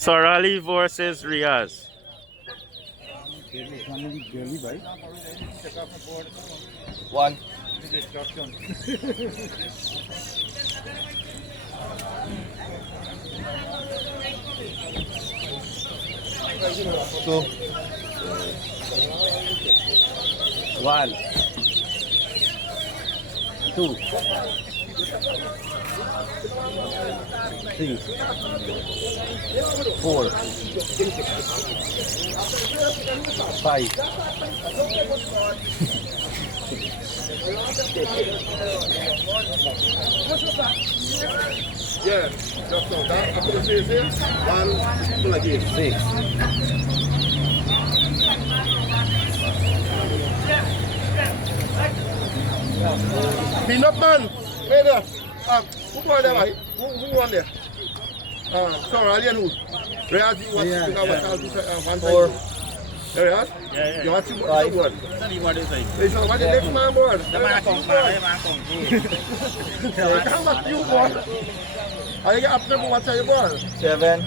Sorali versus Reyaz. One. Two. One. Two. Three. Four. Five. Yeah, just so that after the season, one full again. Six. Peanut man, hey there. Who boy there, right? Who won there? Sorry, alien who? Reyaz, you want to know what one Four. There you are. Yeah. You want to Five. word? There's no one the next man board. How much you board? Are you up there for what's your board? 7,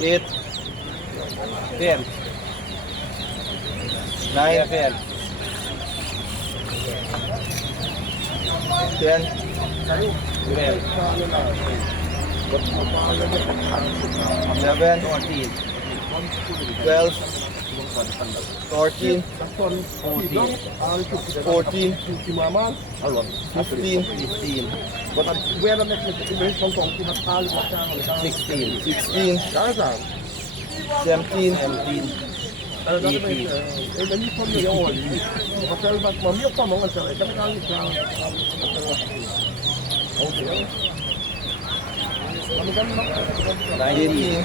8, 10, 9, 10, 12, 11, 14, 12, 14, 14, 15, 15, Where the next is from Kong 16, 16, 17, 18, Ele from the old. Hotel but mommy of Tom on Sunday. Come down Okay. 19,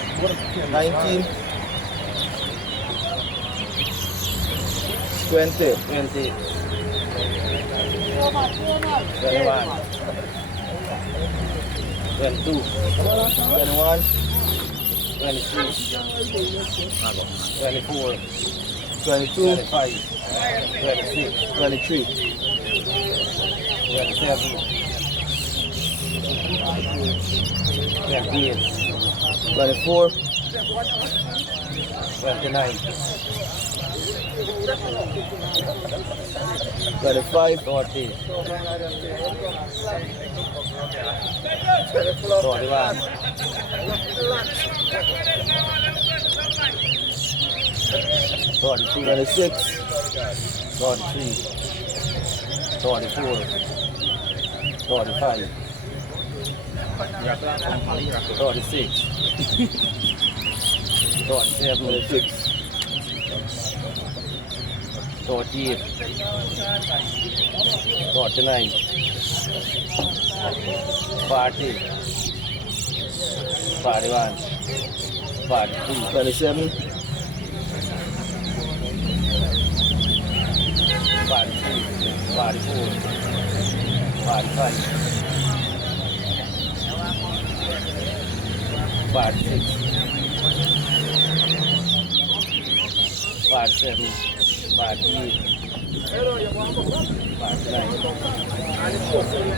19, 20, 20, 21, 22, 21, 23, 24, 22, 25, 26, 23, 27, 28, 24, 29, 25, 30, 31, 42, 26, 43, 44, 45, 46, 47, 46, 48, 49, 40, 41, 42, 27, 43, 44, 45, 46, 47, 48, 49,